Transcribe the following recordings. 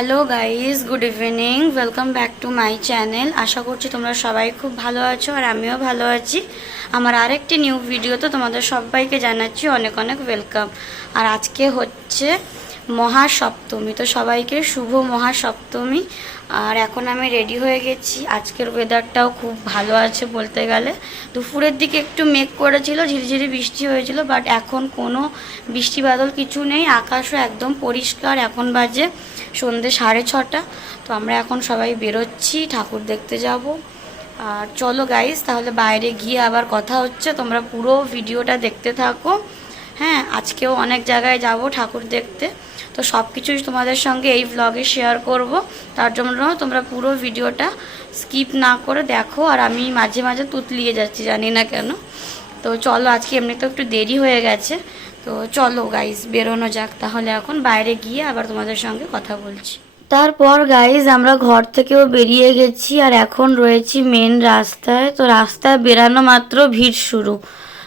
Hello guys, good evening. Welcome back to my channel. আশা করছি তোমরা সবাই খুব ভালো আছো আর আমিও ভালো আছি। আমার আরেকটি নিউ ভিডিওতে তোমাদের সবাইকে জানাচ্ছি অনেক অনেক ওয়েলকাম। আর আজকে হচ্ছে মহাসপ্তমী, তো সবাইকে শুভ মহাসপ্তমী। আর এখন আমি রেডি হয়ে গেছি। আজকের ওয়েদারটাও খুব ভালো আছে বলতে গেলে। দুপুরের দিকে একটু মেঘ করেছিল, ঝিরিঝিরি বৃষ্টি হয়েছিল, বাট এখন কোনো বৃষ্টি বাদল কিছু নেই, আকাশও একদম পরিষ্কার। এখন বাজে সন্ধ্যে 6:30। তো আমরা এখন সবাই বেরোচ্ছি, ঠাকুর দেখতে যাব। আর চলো গাইস, তাহলে বাইরে গিয়ে আবার কথা হচ্ছে, তোমরা পুরো ভিডিওটা দেখতে থাকো। হ্যাঁ, আজকেও অনেক জায়গায় যাব ঠাকুর দেখতে, তো সব কিছুই তোমাদের সঙ্গে এই ব্লগে শেয়ার করব। তার জন্য তোমরা পুরো ভিডিওটা স্কিপ না করে দেখো। আর আমি মাঝে মাঝে তুতলিয়ে যাচ্ছি, জানি না কেন। তো চলো, আজকে এমনিতেও একটু দেরি হয়ে গেছে, তো চলো গাইস বেরোনো যাক। তাহলে এখন বাইরে গিয়ে আবার তোমাদের সঙ্গে কথা বলছি। তারপর গাইজ আমরা ঘর থেকেও বেরিয়ে গেছি আর এখন রয়েছি মেন রাস্তায়। তো রাস্তায় বেরানো মাত্র ভিড় শুরু।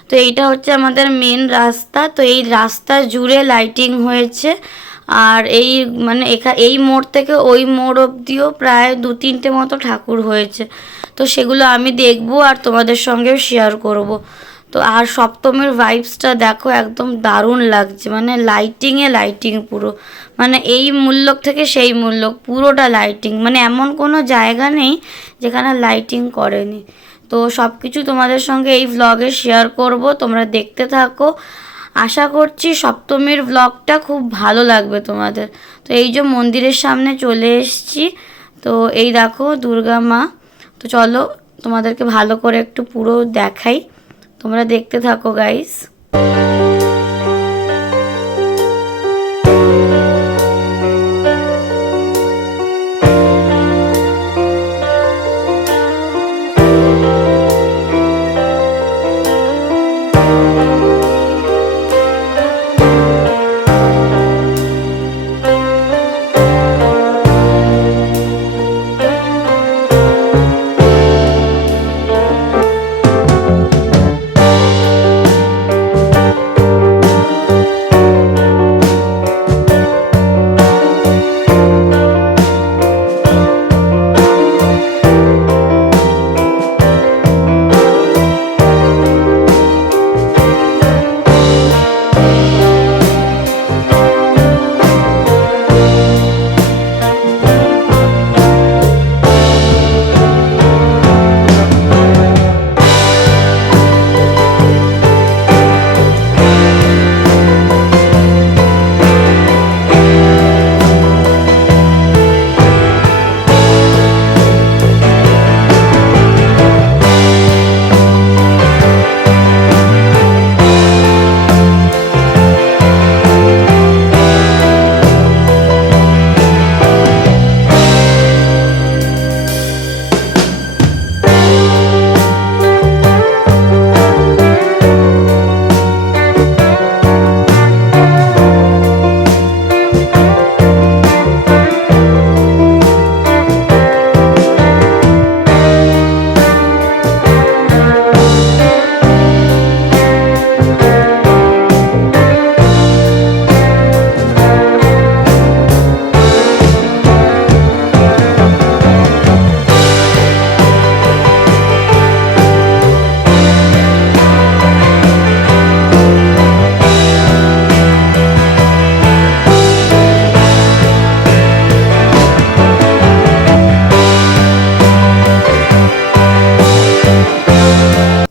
তো এইটা হচ্ছে আমাদের মেন রাস্তা। তো এই রাস্তা জুড়ে লাইটিং হয়েছে। আর এই মোড় থেকে ওই মোড় অবধিও প্রায় 2-3টে মতো ঠাকুর হয়েছে। তো সেগুলো আমি দেখবো আর তোমাদের সঙ্গেও শেয়ার করব। তো আর সপ্তমীর ভাইবসটা দেখো, একদম দারুণ লাগছে। লাইটিং পুরো, এই মূল্যক থেকে সেই মূল্যক পুরোটা লাইটিং। এমন কোনো জায়গা নেই যেখানে লাইটিং করেনি। তো সব কিছু তোমাদের সঙ্গে এই ভ্লগে শেয়ার করব, তোমরা দেখতে থাকো। আশা করছি সপ্তমীর ভ্লগটা খুব ভালো লাগবে তোমাদের। তো এই যে মন্দিরের সামনে চলে এসেছি। তো এই দেখো দুর্গা মা। তো চলো তোমাদেরকে ভালো করে একটু পুরো দেখাই, তোমরা দেখতে থাকো গাইস।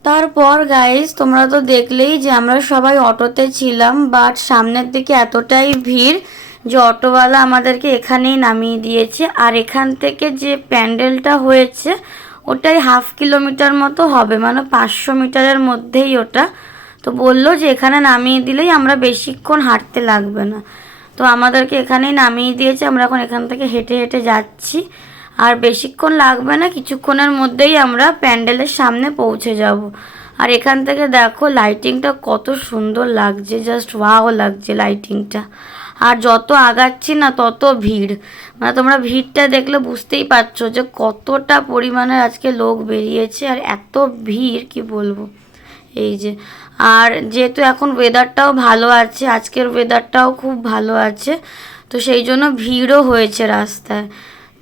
তারপর গাইস তোমরা তো দেখলেই যে আমরা সবাই অটোতে ছিলাম, বাট সামনের দিকে এতটাই ভিড় যে অটোওয়ালা আমাদেরকে এখানেই নামিয়ে দিয়েছে। আর এখান থেকে যে প্যান্ডেলটা হয়েছে ওটাই 1/2 কিলোমিটার মতো হবে, 500 মিটারের মধ্যেই ওটা। তো বললো যে এখানে নামিয়ে দিলেই আমরা বেশিক্ষণ হাঁটতে লাগবে না। তো আমাদেরকে এখানেই নামিয়ে দিয়েছে, আমরা এখন এখান থেকে হেঁটে হেঁটে যাচ্ছি। আর বেশিক্ষণ লাগবে না, কিছুক্ষণের মধ্যেই আমরা প্যান্ডেলের সামনে পৌঁছে যাব। আর এখান থেকে দেখো লাইটিংটা কত সুন্দর লাগছে, জাস্ট ওয়াও লাগছে লাইটিংটা। আর যত আগাচ্ছি না তত ভিড়, তোমরা ভিড়টা দেখলে বুঝতেই পারছো যে কতটা পরিমাণে আজকে লোক বেরিয়েছে। আর এত ভিড় কি বলবো। এই যে, আর যেহেতু এখন ওয়েদারটাও ভালো আছে, আজকের ওয়েদারটাও খুব ভালো আছে, তো সেই জন্য ভিড়ও হয়েছে রাস্তায়।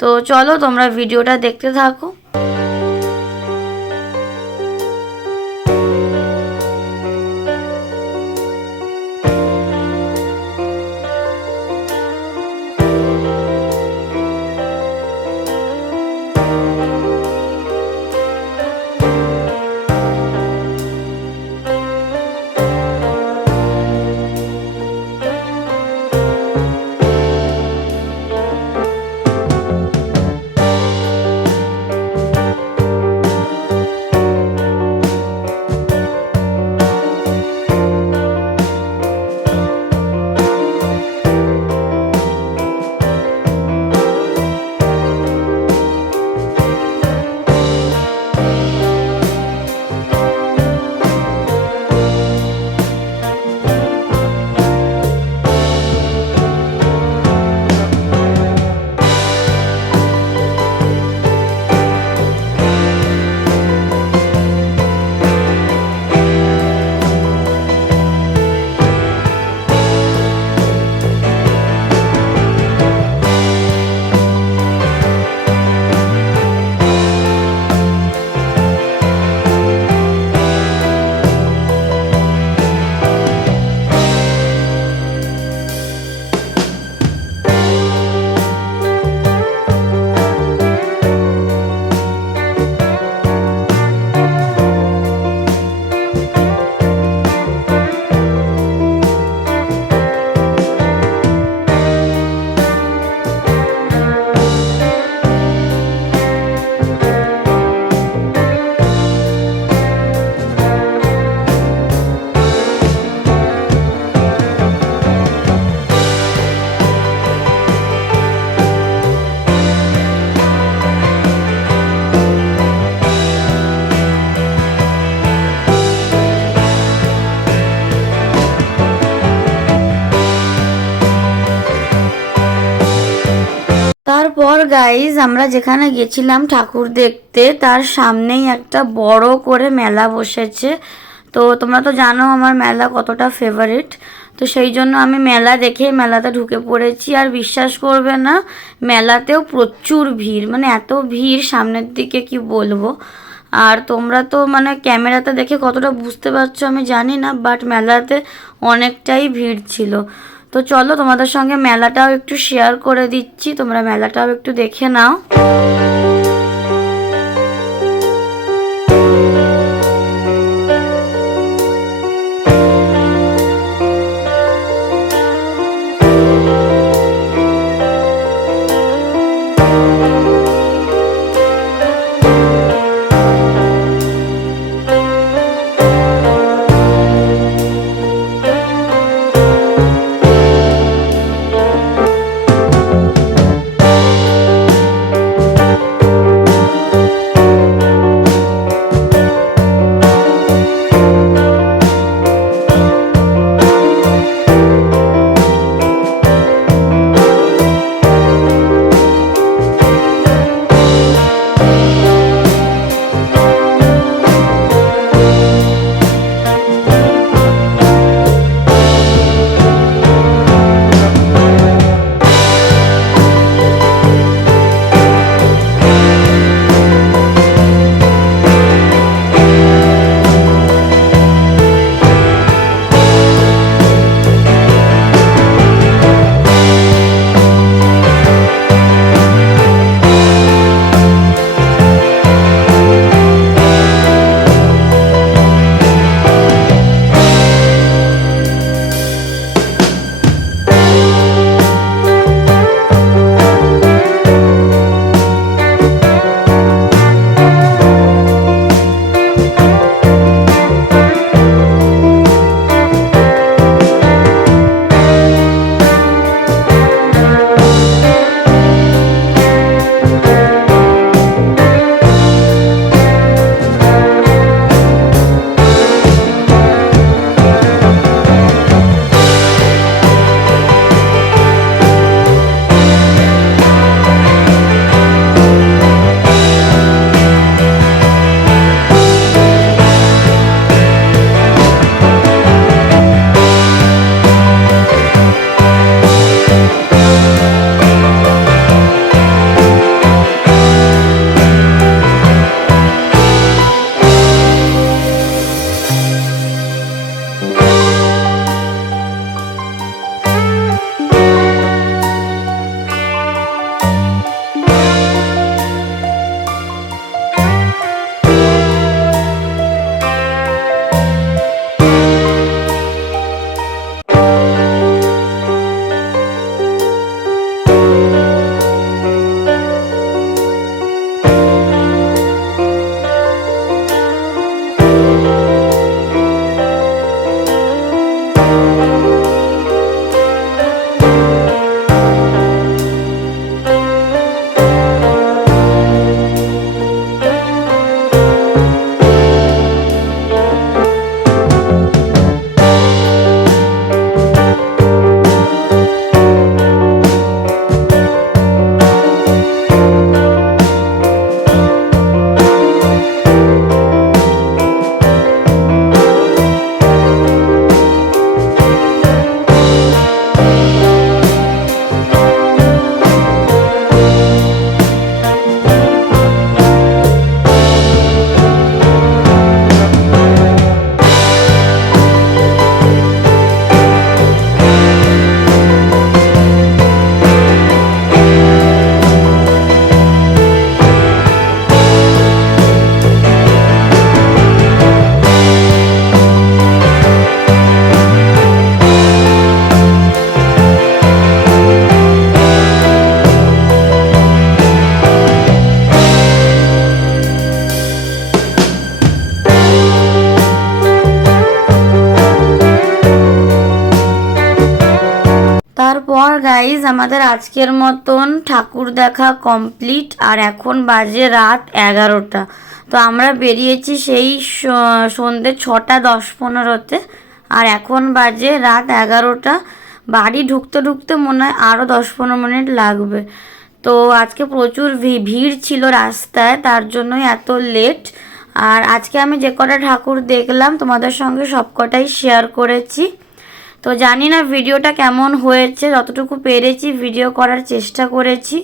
তো চলো তোমরা ভিডিওটা দেখতে থাকো। তারপর গাইজ আমরা যেখানে গেছিলাম ঠাকুর দেখতে তার সামনেই একটা বড় করে মেলা বসেছে। তো তোমরা তো জানো আমার মেলা কতটা ফেভারিট। তো সেই জন্য আমি মেলা দেখেই মেলাতে ঢুকে পড়েছি। আর বিশ্বাস করবে না, মেলাতেও প্রচুর ভিড়, মানে এত ভিড় সামনের দিকে কি বলবো। আর তোমরা তো মানে ক্যামেরাতে দেখে কতটা বুঝতে পারছো আমি জানি না, বাট মেলাতে অনেকটাই ভিড় ছিল। তো চলো তোমাদের সঙ্গে মেলাটাও একটু শেয়ার করে দিচ্ছি, তোমরা মেলাটাও একটু দেখে নাও। গাইজ আমাদের আজকের মতন ঠাকুর দেখা কমপ্লিট, আর এখন বাজে রাত 11টা। তো আমরা বেরিয়েছি সেই সন্ধ্যে 6:10-15-তে, আর এখন বাজে রাত 11টা। বাড়ি ঢুকতে ঢুকতে মনে হয় আরও 10-15 মিনিট লাগবে। তো আজকে প্রচুর ভিড় ছিল রাস্তায়, তার জন্যই এত লেট। আর আজকে আমি যে কটা ঠাকুর দেখলাম তোমাদের সঙ্গে সব কটাই শেয়ার করেছি। তো জানি না ভিডিওটা কেমন হয়েছে, যতটুকু পেরেছি ভিডিও করার চেষ্টা করেছি,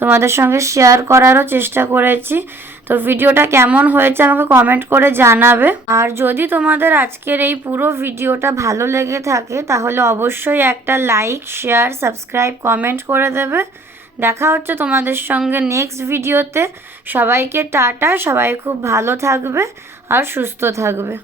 তোমাদের সঙ্গে শেয়ার করারও চেষ্টা করেছি। তো ভিডিওটা কেমন হয়েছে আমাকে কমেন্ট করে জানাবে। আর যদি তোমাদের আজকের এই পুরো ভিডিওটা ভালো লেগে থাকে তাহলে অবশ্যই একটা লাইক, শেয়ার, সাবস্ক্রাইব, কমেন্ট করে দেবে। দেখা হচ্ছে তোমাদের সঙ্গে নেক্সট ভিডিওতে। সবাইকে টাটা, সবাই খুব ভালো থাকবে আর সুস্থ থাকবে।